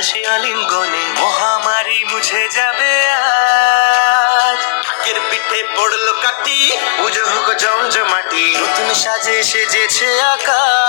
ভালোবাসি আলিঙ্গনে মহামারী মুছে যাবে আজ। ঢাকের পিঠে পড়লো কাটি পুজো হোক জমজমাটি নতুন সাজে সেজেছে আকাশ।